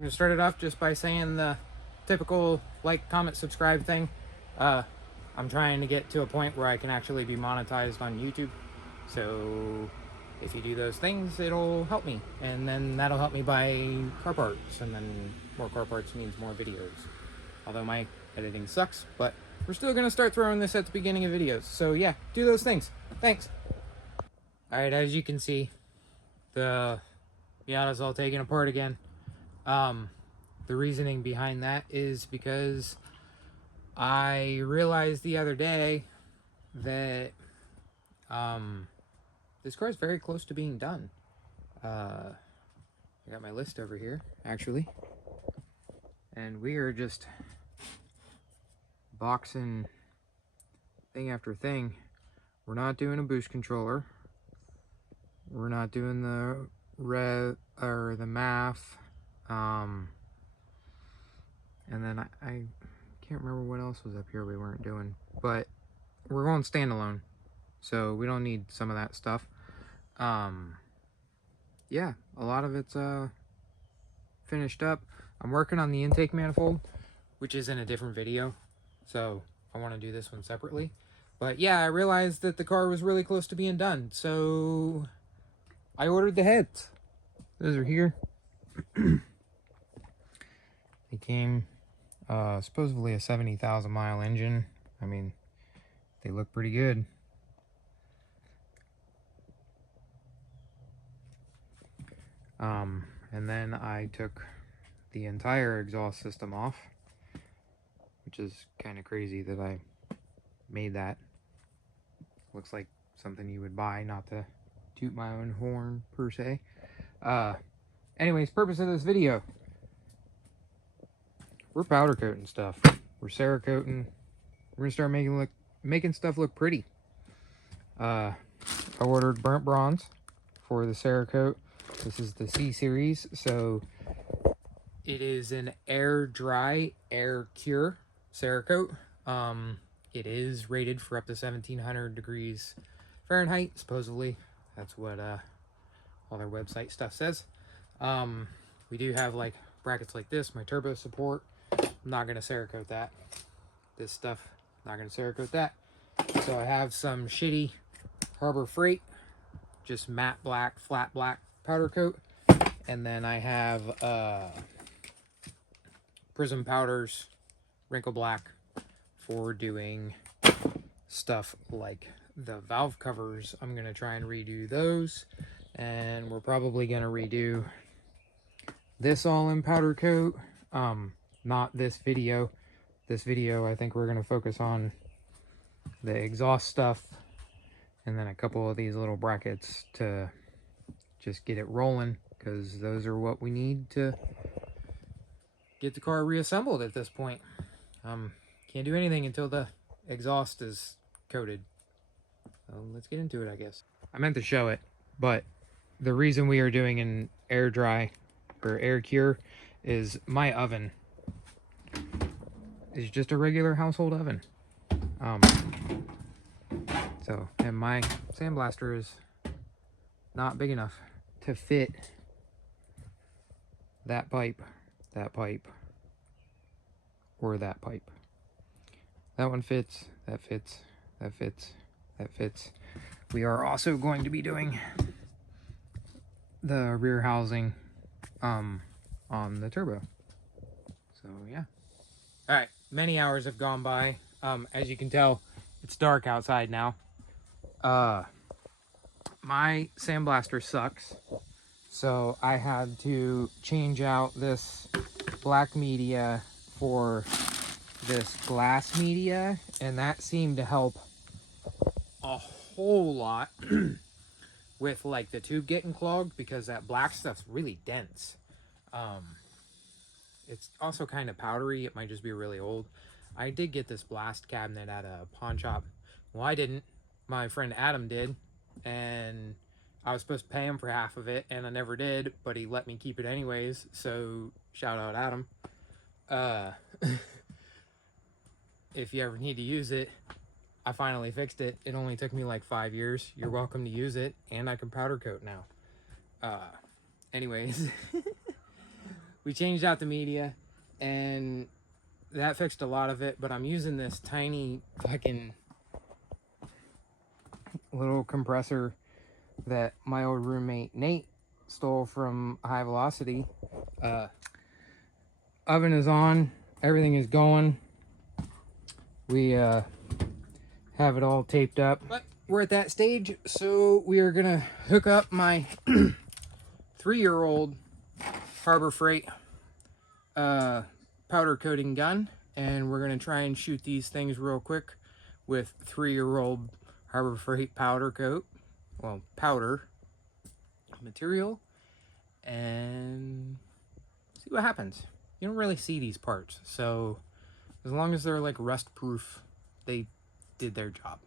I'm gonna start it off just by saying the typical like, comment, subscribe thing. I'm trying to get to a point where I can actually be monetized on YouTube. So if you do those things, it'll help me. And then that'll help me buy car parts. And then more car parts means more videos. Although my editing sucks, but we're still gonna start throwing this at the beginning of videos. So yeah, do those things. Thanks. Alright, as you can see, the Miata's all taken apart again. The reasoning behind that is because I realized the other day that this car is very close to being done. I got my list over here, actually, and we are just boxing thing after thing. We're not doing a boost controller. We're not doing the rev or the MAF. And then I can't remember what else was up here we weren't doing, but we're going standalone, so we don't need some of that stuff. Yeah, a lot of it's finished up. I'm working on the intake manifold, which is in a different video, so I want to do this one separately. But yeah, I realized that the car was really close to being done, so I ordered the heads. Those are here. They came supposedly a 70,000 mile engine. I mean, they look pretty good. And then I took the entire exhaust system off, which is kind of crazy that I made that. Looks like something you would buy, not to toot my own horn per se. Anyways, purpose of this video. We're powder coating stuff. We're cerakoting. We're gonna start making stuff look pretty. I ordered burnt bronze for the Cerakote. This is the C series, so it is an air dry, air cure Cerakote. It is rated for up to 1700 degrees Fahrenheit, supposedly. That's what all their website stuff says. We do have like brackets like this, my turbo support. I'm not gonna Cerakote that. This stuff, not gonna Cerakote that. So I have some shitty Harbor Freight, just matte black, flat black powder coat. And then I have Prism Powders, wrinkle black, for doing stuff like the valve covers. I'm gonna try and redo those. And we're probably gonna redo this all in powder coat. Not this video. This video, I think we're going to focus on the exhaust stuff and then a couple of these little brackets to just get it rolling, because those are what we need to get the car reassembled at this point. Can't do anything until the exhaust is coated. So let's get into it, I guess. I meant to show it, but the reason we are doing an air dry or air cure is my oven is just a regular household oven. And my sandblaster is not big enough to fit that pipe, or that pipe. That one fits, that fits, that fits, that fits. We are also going to be doing the rear housing on the turbo. So yeah. All right, many hours have gone by. As you can tell, it's dark outside now. My sandblaster sucks, so I had to change out this black media for this glass media, and that seemed to help a whole lot with like the tube getting clogged, because that black stuff's really dense. It's also kind of powdery. It might just be really old. I did get this blast cabinet at a pawn shop. Well, I didn't. My friend Adam did, and I was supposed to pay him for half of it, and I never did, but he let me keep it anyways, so shout out Adam. If you ever need to use it, I finally fixed it. It only took me like 5 years. You're welcome to use it, and I can powder coat now. Anyways, we changed out the media, and that fixed a lot of it. But I'm using this tiny fucking little compressor that my old roommate Nate stole from High Velocity. Oven is on, everything is going. We have it all taped up, but we're at that stage, so we are gonna hook up my 3-year-old Harbor Freight powder coating gun, and we're gonna try and shoot these things real quick with 3-year-old Harbor Freight powder coat, well, powder material, and see what happens. You don't really see these parts, so as long as they're like rust proof, they did their job.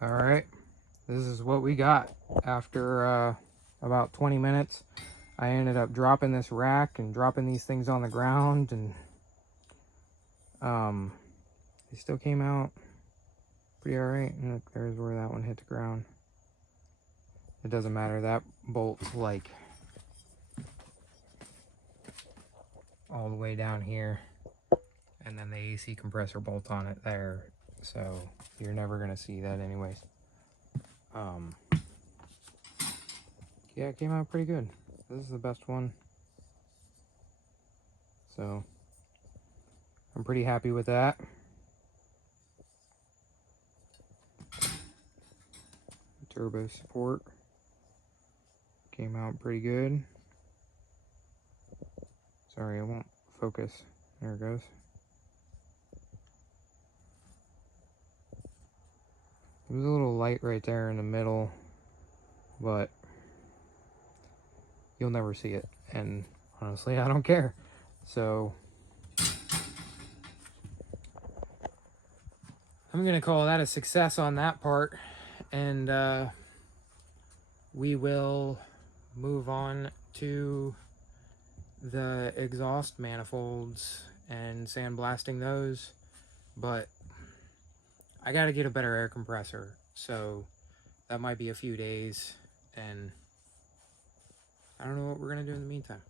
All right, this is what we got after about 20 minutes. I ended up dropping this rack and dropping these things on the ground, and they still came out pretty all right. And look, there's where that one hit the ground. It doesn't matter, that bolt's like all the way down here, and then the AC compressor bolt on it there, so you're never gonna see that anyways. Yeah, it came out pretty good. This is the best one, so I'm pretty happy with that. Turbo support came out pretty good. Sorry, it won't focus. There it goes. It was a little light right there in the middle, but you'll never see it, and honestly I don't care. So I'm gonna call that a success on that part, and we will move on to the exhaust manifolds and sandblasting those. But I gotta get a better air compressor, so that might be a few days, and I don't know what we're gonna do in the meantime.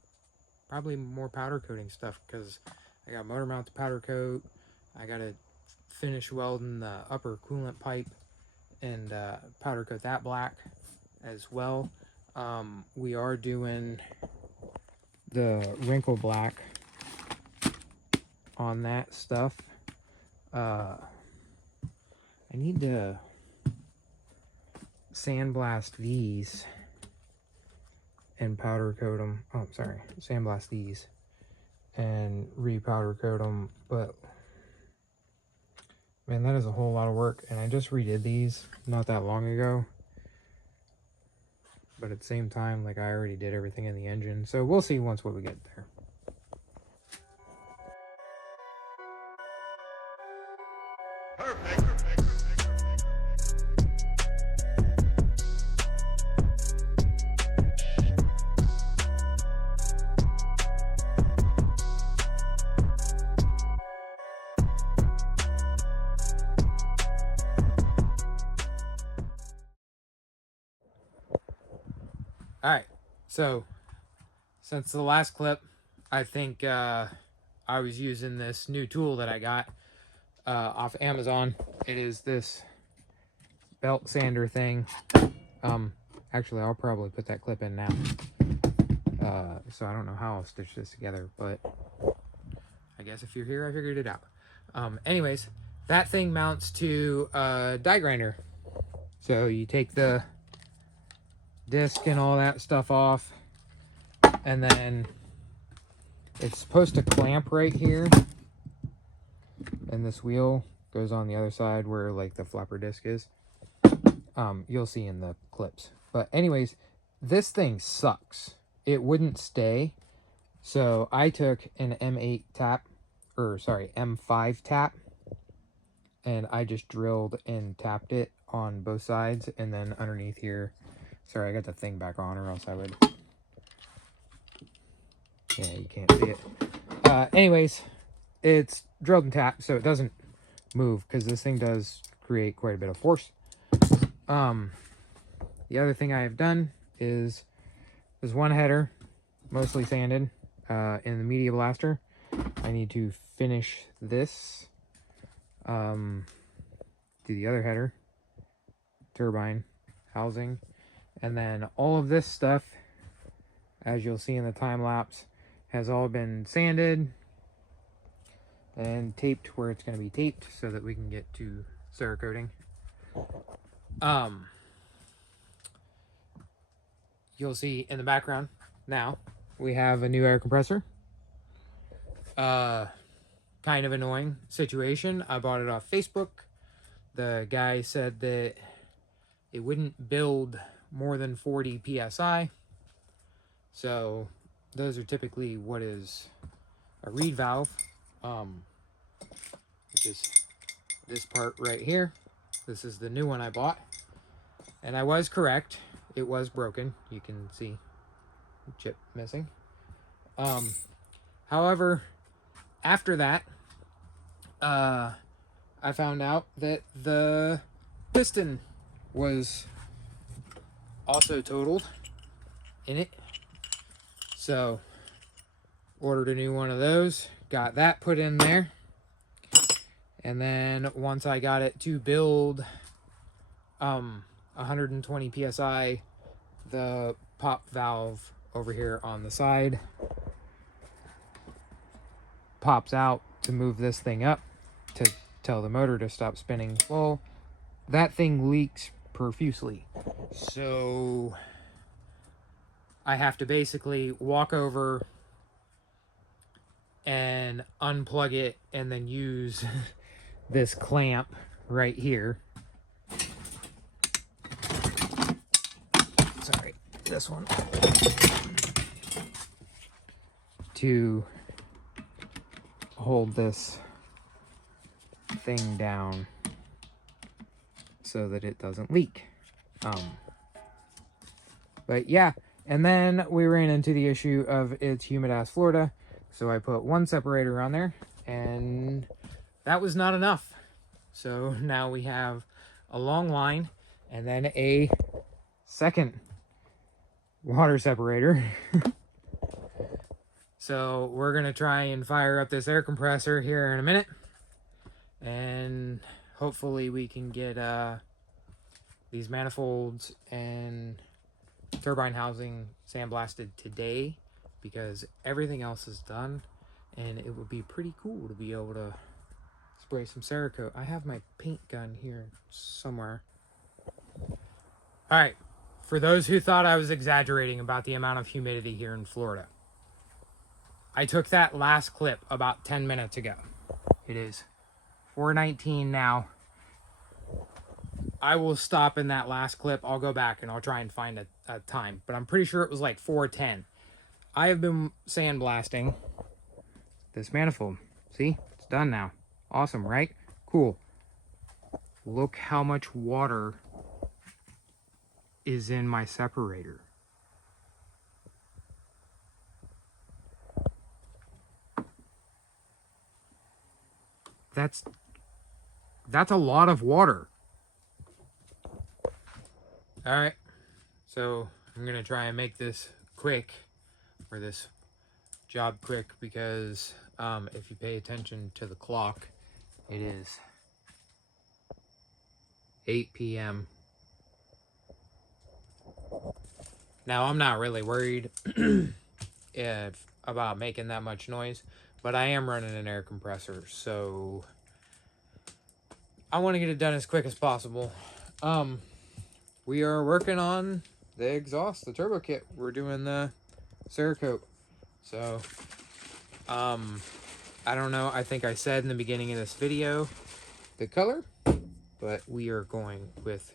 Probably more powder coating stuff, because I got motor mount to powder coat. I gotta finish welding the upper coolant pipe and powder coat that black as well. We are doing the wrinkle black on that stuff. I need to sandblast these and powder coat them. Oh, sorry, sandblast these and re-powder coat them. But man, that is a whole lot of work, and I just redid these not that long ago. But at the same time, like, I already did everything in the engine, so we'll see once we get there. Perfect. Alright, so since the last clip, I think I was using this new tool that I got off Amazon. It is this belt sander thing. Actually, I'll probably put that clip in now. So I don't know how I'll stitch this together, but I guess if you're here, I figured it out. Anyways, that thing mounts to a die grinder. So you take the disc and all that stuff off, and then it's supposed to clamp right here, and this wheel goes on the other side where like the flapper disc is. You'll see in the clips. But anyways, this thing sucks. it wouldn't stay. So I took an M8 tap, or sorry, M5 tap, and I just drilled and tapped it on both sides, and then underneath here, sorry, I got the thing back on, or else I would, yeah, you can't see it. Anyways, it's drilled and tapped, so it doesn't move, because this thing does create quite a bit of force. The other thing I have done is there's one header, mostly sanded, in the media blaster. I need to finish this. Do the other header, turbine, housing, and then all of this stuff, as you'll see in the time lapse, has all been sanded and taped where it's going to be taped so that we can get to cerakoting. You'll see in the background now we have a new air compressor. Kind of annoying situation. I bought it off Facebook. The guy said that it wouldn't build more than 40 psi. So those are typically what is a reed valve, which is this part right here. This is the new one I bought, and I was correct. It was broken. You can see the chip missing. However, after that, I found out that the piston was also totaled in it. So, ordered a new one of those, got that put in there. And then once I got it to build 120 psi, the pop valve over here on the side pops out to move this thing up to tell the motor to stop spinning. Well, that thing leaks profusely, so I have to basically walk over and unplug it and then use this clamp right here. Sorry, this one. To hold this thing down so that it doesn't leak. But yeah, and then we ran into the issue of it's humid ass Florida, so I put one separator on there, and that was not enough. So now we have a long line and then a second water separator. So we're gonna try and fire up this air compressor here in a minute, and hopefully we can get these manifolds and turbine housing sandblasted today, because everything else is done, and it would be pretty cool to be able to spray some Cerakote. I have my paint gun here somewhere. All right, for those who thought I was exaggerating about the amount of humidity here in Florida, I took that last clip about 10 minutes ago. It is 4:19 now. I will stop in that last clip. I'll go back and I'll try and find a time, but I'm pretty sure it was like 4:10. I have been sandblasting this manifold. See, it's done now. Awesome, right? Cool. Look how much water is in my separator. That's a lot of water. All right, so I'm gonna try and make this quick, or this job quick, because if you pay attention to the clock, it is 8 p.m. Now, I'm not really worried about making that much noise, but I am running an air compressor, so I want to get it done as quick as possible. We are working on the exhaust, the turbo kit. We're doing the Cerakote. So, I don't know. I think I said in the beginning of this video the color, but we are going with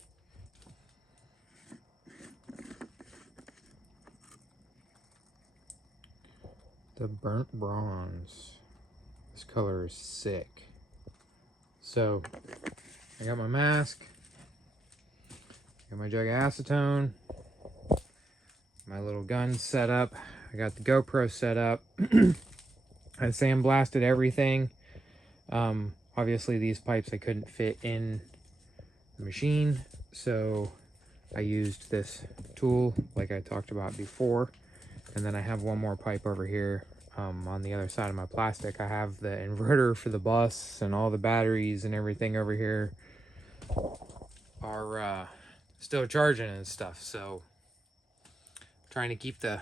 The burnt bronze. This color is sick. So, I got my mask. Got my jug of acetone. My little gun set up. I got the GoPro set up. I sandblasted everything. Obviously these pipes I couldn't fit in the machine, so I used this tool like I talked about before. And then I have one more pipe over here on the other side of my plastic. I have the inverter for the bus, and all the batteries and everything over here are still charging and stuff. So trying to keep the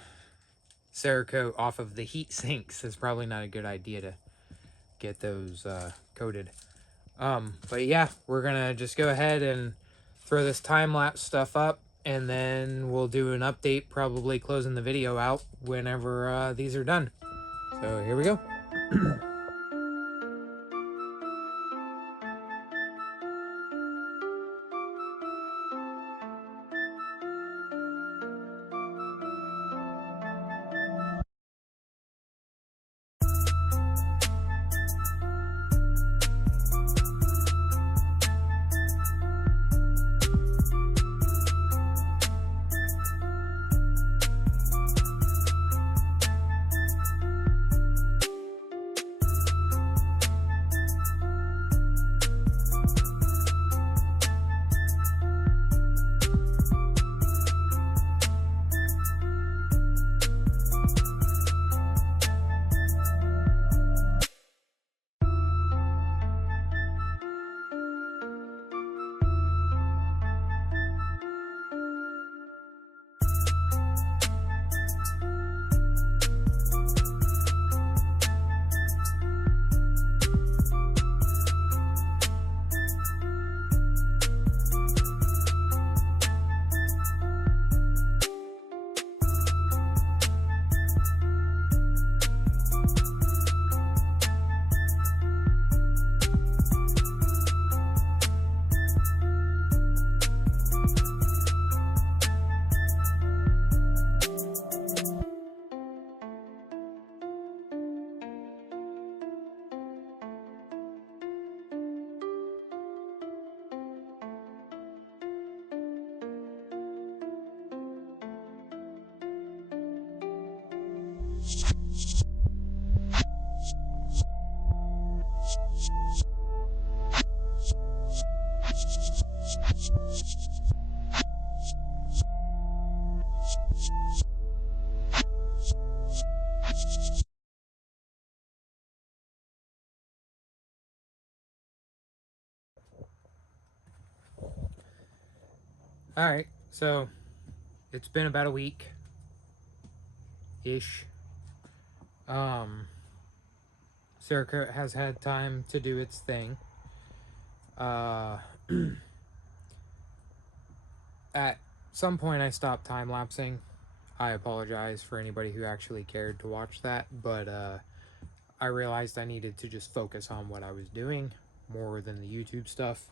Cerakote off of the heat sinks is probably not a good idea to get those coated. But yeah, we're gonna just go ahead and throw this time-lapse stuff up, and then we'll do an update, probably closing the video out whenever these are done. So here we go. All right, so it's been about a week-ish. Cerakote has had time to do its thing. At some point I stopped time-lapsing. I apologize for anybody who actually cared to watch that, but I realized I needed to just focus on what I was doing more than the YouTube stuff.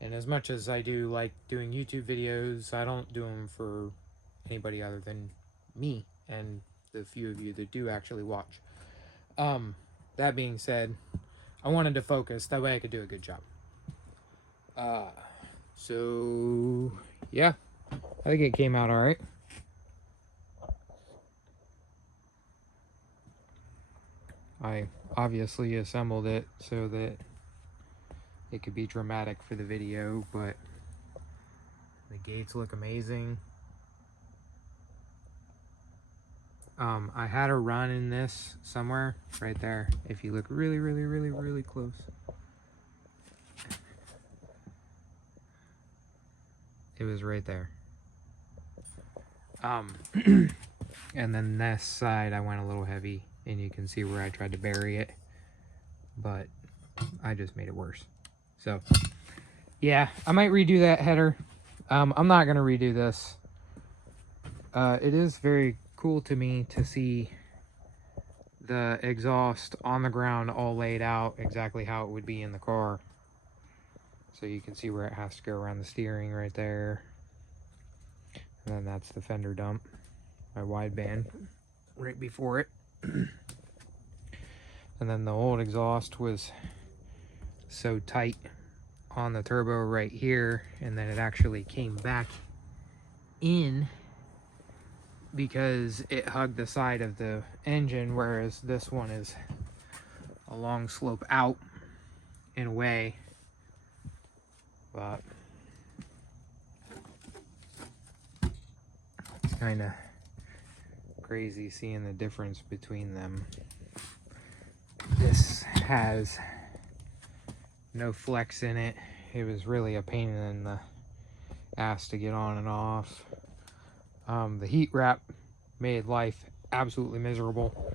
And as much as I do like doing YouTube videos, I don't do them for anybody other than me and the few of you that do actually watch. That being said, I wanted to focus, that way I could do a good job. So yeah, I think it came out all right. I obviously assembled it so that it could be dramatic for the video, but the gates look amazing. I had a run in this somewhere right there. If you look really, really, really, really close, it was right there. And then this side I went a little heavy, and you can see where I tried to bury it, but I just made it worse. So yeah, I might redo that header. I'm not gonna redo this. It is very cool to me to see the exhaust on the ground all laid out exactly how it would be in the car. So you can see where it has to go around the steering right there. And then that's the fender dump, my wideband right before it. And then the old exhaust was so tight on the turbo right here, and then it actually came back in because it hugged the side of the engine, whereas this one is a long slope out and away. But it's kind of crazy seeing the difference between them. This has no flex in it. It was really a pain in the ass to get on and off. The heat wrap made life absolutely miserable.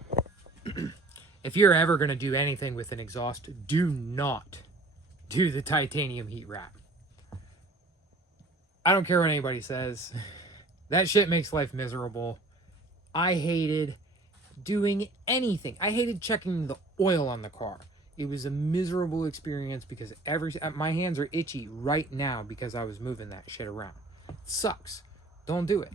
If you're ever going to do anything with an exhaust, do not do the titanium heat wrap. I don't care what anybody says. That shit makes life miserable. I hated doing anything. I hated checking the oil on the car. It was a miserable experience because my hands are itchy right now because I was moving that shit around. It sucks. Don't do it.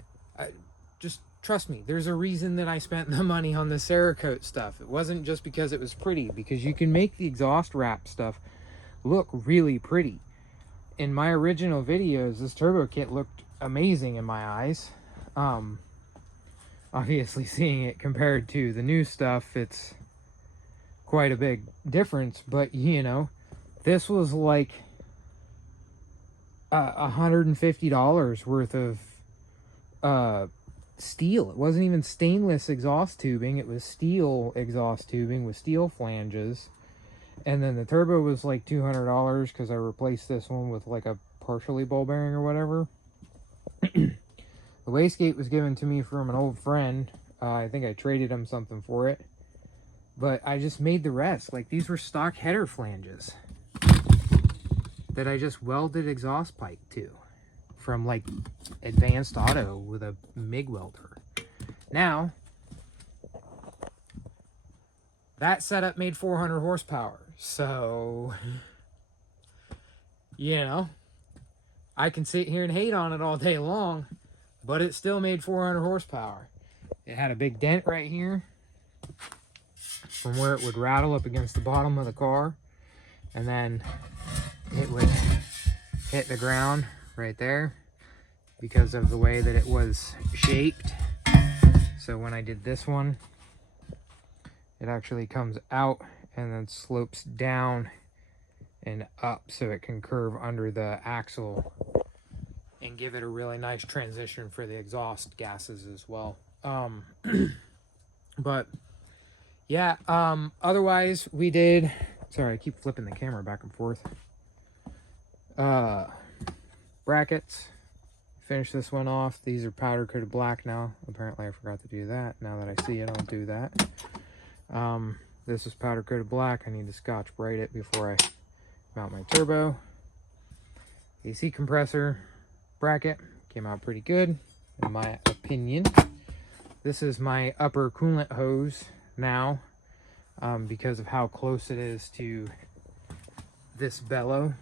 Just trust me. There's a reason that I spent the money on the Cerakote stuff. It wasn't just because it was pretty, because you can make the exhaust wrap stuff look really pretty. In my original videos, this turbo kit looked amazing in my eyes. Obviously, seeing it compared to the new stuff, it's quite a big difference. But you know, this was like $150 worth of steel. It wasn't even stainless exhaust tubing. It was steel exhaust tubing with steel flanges. And then the turbo was like $200 because I replaced this one with like a partially ball bearing or whatever. The wastegate was given to me from an old friend. I think I traded him something for it. But I just made the rest. Like, these were stock header flanges that I just welded exhaust pipe to from like Advanced Auto with a MIG welder. Now, that setup made 400 horsepower. So, you know, I can sit here and hate on it all day long, but it still made 400 horsepower. It had a big dent right here from where it would rattle up against the bottom of the car, and then it would hit the ground right there because of the way that it was shaped. So when I did this one, it actually comes out and then slopes down and up so it can curve under the axle and give it a really nice transition for the exhaust gases as well. But yeah, otherwise we did, sorry, I keep flipping the camera back and forth. Brackets, finish this one off. These are powder coated black now. Apparently I forgot to do that. Now that I see it, I'll do that. This is powder coated black. I need to Scotch Brite it before I mount my turbo. AC compressor bracket came out pretty good in my opinion. This is my upper coolant hose now, because of how close it is to this bellow.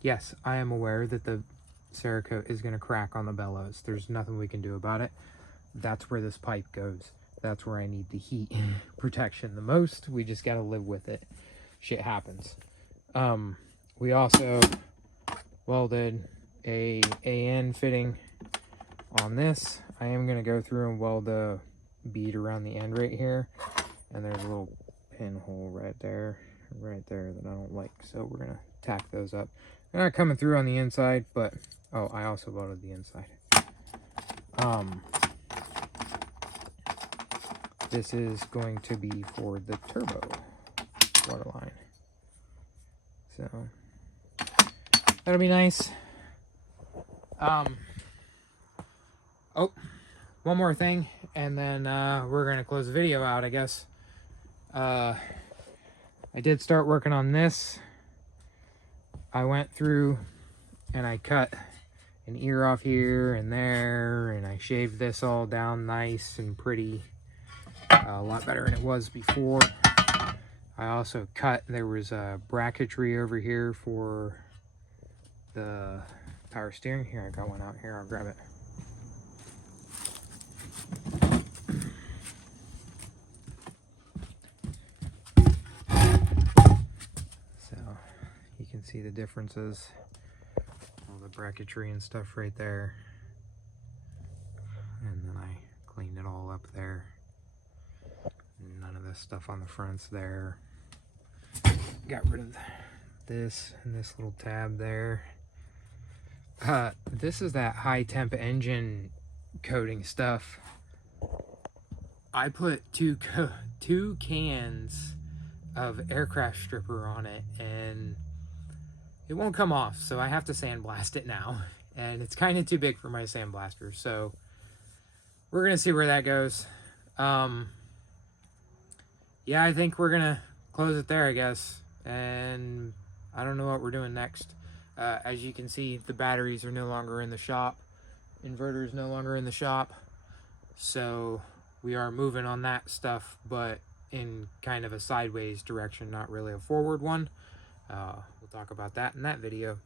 Yes, I am aware that the Cerakote is going to crack on the bellows. There's nothing we can do about it. That's where this pipe goes. That's where I need the heat protection the most. We just got to live with it. Shit happens. We also welded a AN fitting on this. I am going to go through and weld a bead around the end right here. And there's a little pinhole right there that I don't like. So we're going to tack those up. They're not coming through on the inside, but, oh, I also welded the inside. This is going to be for the turbo waterline. So that'll be nice. Oh, one more thing, and then we're gonna close the video out, I guess. I did start working on this. I went through and I cut an ear off here and there, and I shaved this all down nice and pretty. A lot better than it was before. I also cut, there was a bracketry over here for the power steering. Here, I got one out here, I'll grab it. see the differences. All the bracketry and stuff right there. And then I cleaned it all up there. None of this stuff on the fronts there. Got rid of this and this little tab there. This is that high temp engine coating stuff. I put two cans of aircraft stripper on it, and it won't come off, so I have to sandblast it now. And it's kind of too big for my sandblaster, so we're gonna see where that goes. Yeah, I think we're gonna close it there, I guess. And I don't know what we're doing next. As you can see, the batteries are no longer in the shop. Inverter is no longer in the shop. So we are moving on that stuff, but in kind of a sideways direction, not really a forward one. We'll talk about that in that video.